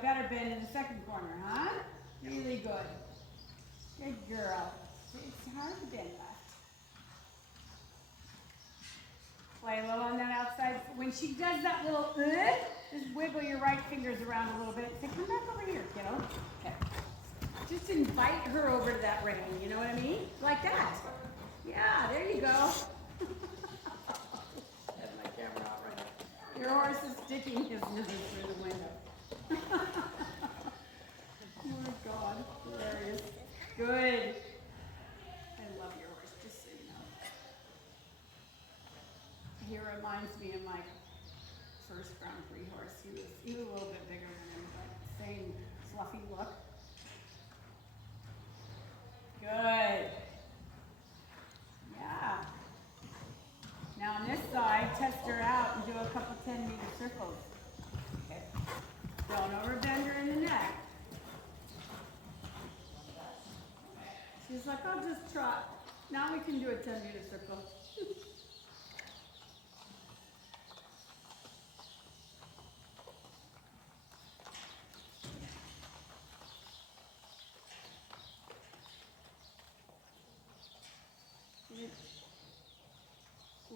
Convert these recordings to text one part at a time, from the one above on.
got better bend in the second corner, huh? Really good. Good girl. It's hard to bend left. Play a little on that outside. When she does that little, just wiggle your right fingers around a little bit. Say, come back over here, kiddo. Okay. Just invite her over to that ring, you know what I mean? Like that. Yeah, there you go. Have my camera out right now. Your horse is sticking his nose through the window. Oh my God, hilarious. Good. I love your horse, just so you know. He reminds me of my first Grand Prix horse. He was a little bit bigger than him, but same fluffy look. Good. Yeah. Now on this side, test her out and do a couple 10-meter circles. Okay. Don't overbend her in the neck. She's like, I'll just trot. Now we can do a 10-meter circle.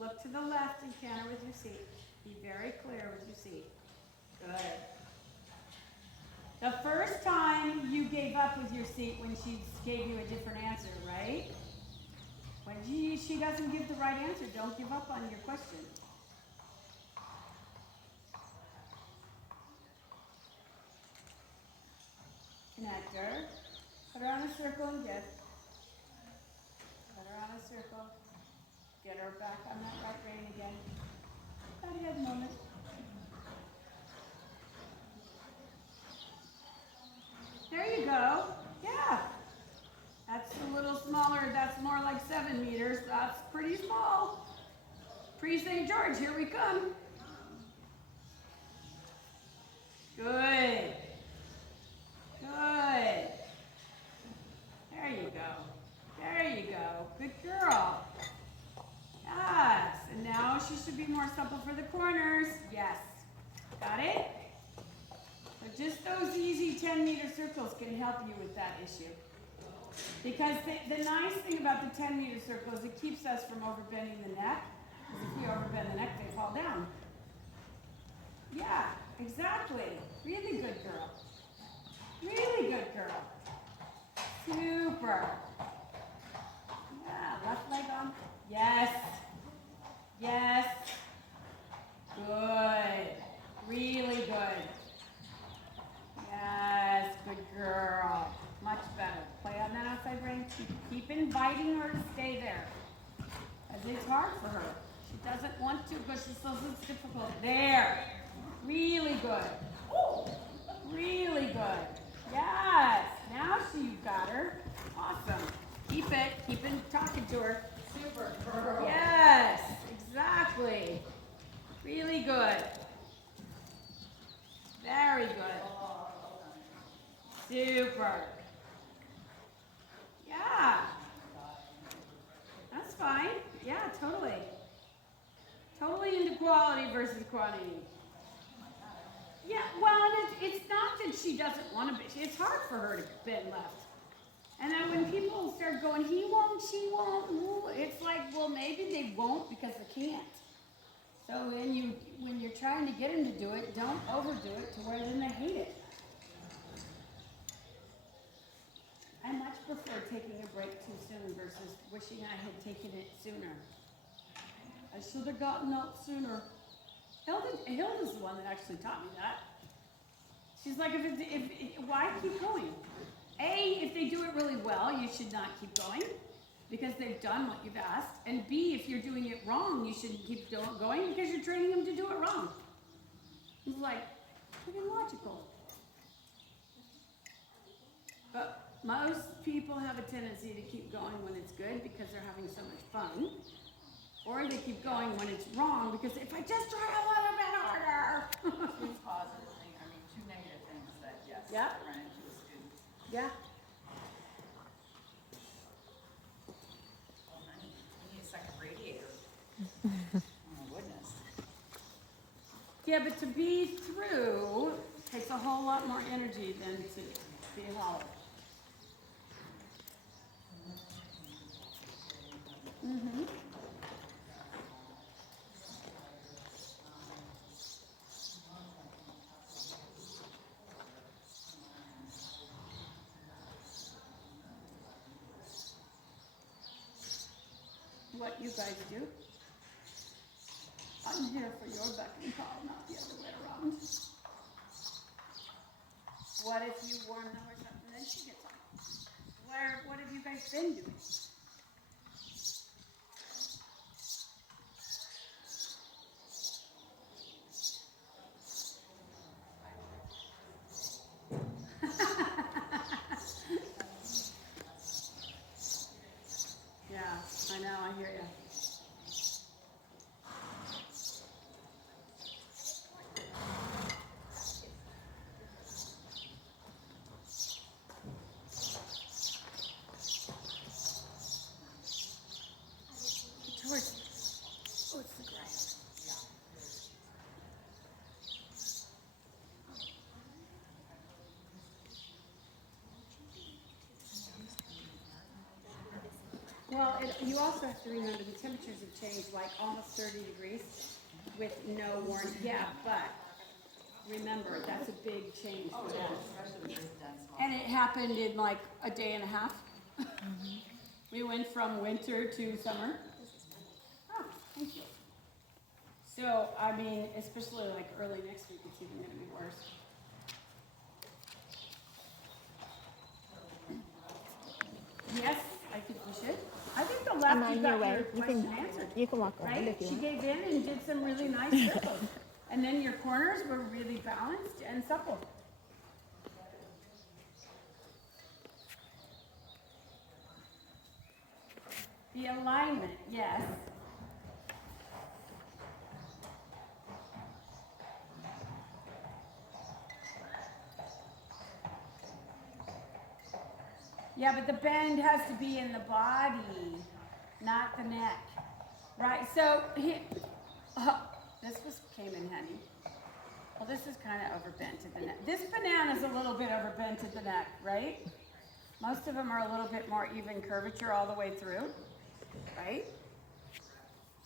Look to the left and canter with your seat. Be very clear with your seat. Good. The first time you gave up with your seat when she gave you a different answer, right? When she doesn't give the right answer, don't give up on your question. Connect her. Put her on a circle and get. Put her on a circle. Get her back on that right rein again. That head moment. There you go. Yeah. That's a little smaller. That's more like 7 meters. That's pretty small. Pre St. George, here we come. Good. Good. There you go. There you go. Good girl. Yes, and now she should be more supple for the corners. Yes, got it? So just those easy 10-meter circles can help you with that issue. Because the nice thing about the 10-meter circle is it keeps us from overbending the neck. Because if we overbend the neck, they fall down. Yeah, exactly. Really good girl. Really good girl. Super. Yeah, left leg on. Yes. Yes. Good. Really good. Yes, good girl. Much better. Play on that outside rein. Keep inviting her to stay there. Because it's hard for her. She doesn't want to, but she says it's difficult. There. Really good. Really good. Yes. Now you've got her. Awesome. Keep it. Keep talking to her. Super girl. Yes, exactly. Really good. Very good. Super. Yeah. That's fine. Yeah, totally. Totally into quality versus quantity. Yeah, well, and it's not that she doesn't want to be. It's hard for her to bend left. And then when people start going, he won't, she won't, it's like, well, maybe they won't because they can't. So when you're trying to get them to do it, don't overdo it to where then they hate it. I much prefer taking a break too soon versus wishing I had taken it sooner. I should have gotten out sooner. Hilda's the one that actually taught me that. She's like, why keep going? A, if they do it really well, you should not keep going because they've done what you've asked. And B, if you're doing it wrong, you shouldn't keep going because you're training them to do it wrong. It's like, freaking logical. But most people have a tendency to keep going when it's good because they're having so much fun. Or they keep going when it's wrong because if I just try a little bit harder. Two positive things, I mean, two negative things that, yes, Yeah. I ran into a student. Yeah. Oh, man, you need a second radiator. Oh, my goodness. Yeah, but to be through Takes a whole lot more energy than to be hollow. Mm-hmm. What you guys do. I'm here for your beck and call, not the other way around. What if you warm the horse up and then she gets on? What have you guys been doing? Yeah, I know, I hear you. George, oh, it's the grass. Well, you also have to remember the temperatures have changed like almost 30 degrees with no warning. Yeah, but remember, that's a big change. Oh, yeah, especially with dense. And it happened in like a day and a half. We went from winter to summer. Oh, thank you. So, I mean, especially like early next week, it's even gonna be worse. Yes, I think we should. I think the I'm left on you your got way. your You question can answered, you can walk around right? if you She want. gave in and did some really nice circles. And then your corners were really balanced and supple. The alignment, yes. Yeah, but the bend has to be in the body, not the neck. Right, so this came in handy. Well, this is kind of overbent to the neck. This banana is a little bit overbent to the neck, right? Most of them are a little bit more even curvature all the way through, right?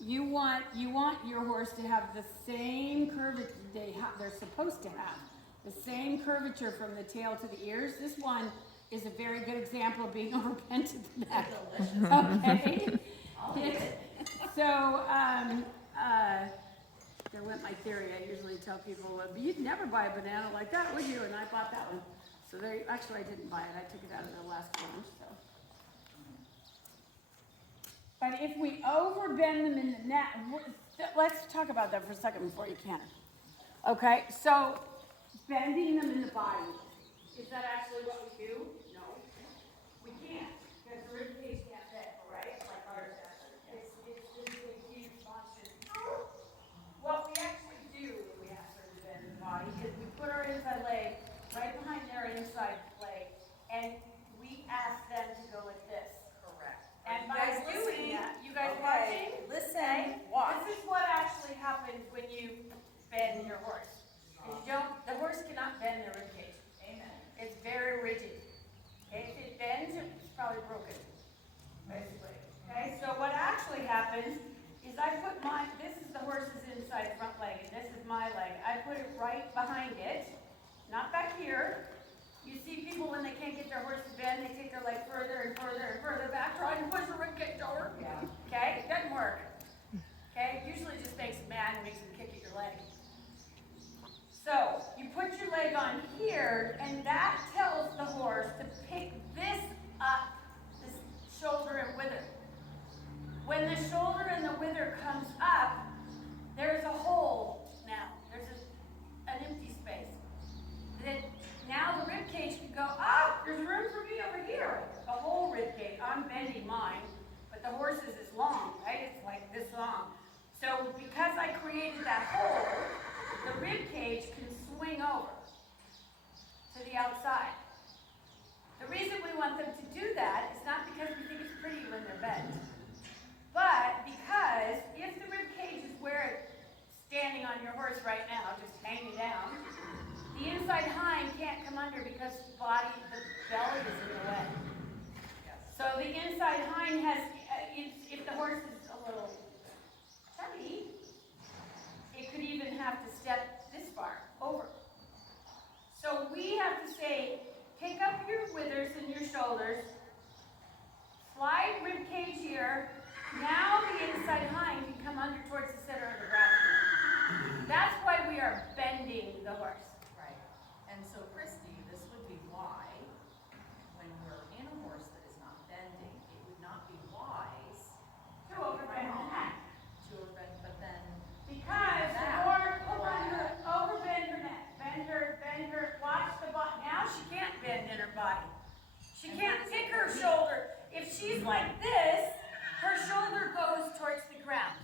You want your horse to have the same curvature they're supposed to have. The same curvature from the tail to the ears. This one is a very good example of being overbent to the neck. Okay? So, there went my theory. I usually tell people, well, you'd never buy a banana like that, would you? And I bought that one. So actually I didn't buy it. I took it out of the last bunch, so. But if we overbend them in the neck, let's talk about that for a second before you can. Okay, so bending them in the body, is that actually what we do? No, we can't, because the rib cage can't bend, right? Like ours does. It's this big, huge monster. What we actually do when we ask her to bend the body is we put our inside leg right behind their inside leg, and we ask them to go like this. Correct. And You by guys doing listening? that, you guys Okay, watching? listen, Okay? watch. This is what actually happens when you bend your horse. The horse cannot bend their rib cage. Amen. It's very rigid. Okay, if it bends, it's probably broken, basically. Okay, so what actually happens is this is the horse's inside front leg, and this is my leg. I put it right behind it, not back here. You see people when they can't get their horse to bend, they take their leg further and further and further back, trying to push the rib cage over. Yeah. Okay, it doesn't work. Okay, it usually just makes them mad and makes them kick at your leg. So, you put your leg on here, and that tells the horse to pick this up, this shoulder and wither. When the shoulder and the wither comes up, there's a hole now. There's an empty space. Now the rib cage can go, there's room for me over here. A whole rib cage. I'm bending mine, but the horse's is long, right? It's like this long. So because I created that hole, the rib cage can swing over to the outside. The reason we want them to do that is not because we think it's pretty when they're bent, but because if the rib cage is where it's standing on your horse right now, just hanging down, the inside under because the belly is in the way. Yes. So the inside hind has, if the horse is a little chubby, it could even have to step this far over. So we have to say, pick up your withers and your shoulders, slide rib cage here. Now the inside hind can come under towards the center of the ground. That's why we are bending the horse. Right. And so Christy, this would be why, when we're in a horse that is not bending, it would not be wise To overbend the neck. to overbend, but then Because the horse, overbend her neck. Bend her, watch the body. Now she can't bend in her body. She can't pick her shoulder. If she's like this, her shoulder goes towards the ground.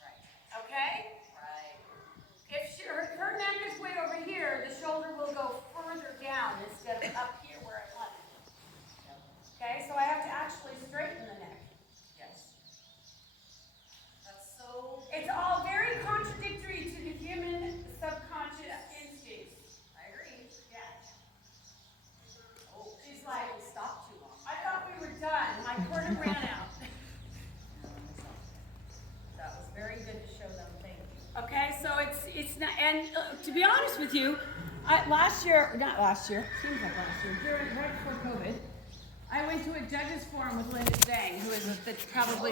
right, Okay? right. If her neck is way over here, the shoulder will go further down instead of up here where it was. Yep. Okay, so I have to actually straighten the neck. Yes. That's so. It's all very contradictory to the human subconscious instincts. I agree. Yeah. Oh, She's like, stop too long. I thought we were done. My quarter ran out. That was very good to show them. Thank you. Okay, so it's not, and to be honest with you, not last year, seems like last year, right before COVID, I went to a judges forum with Linda Zhang, who is probably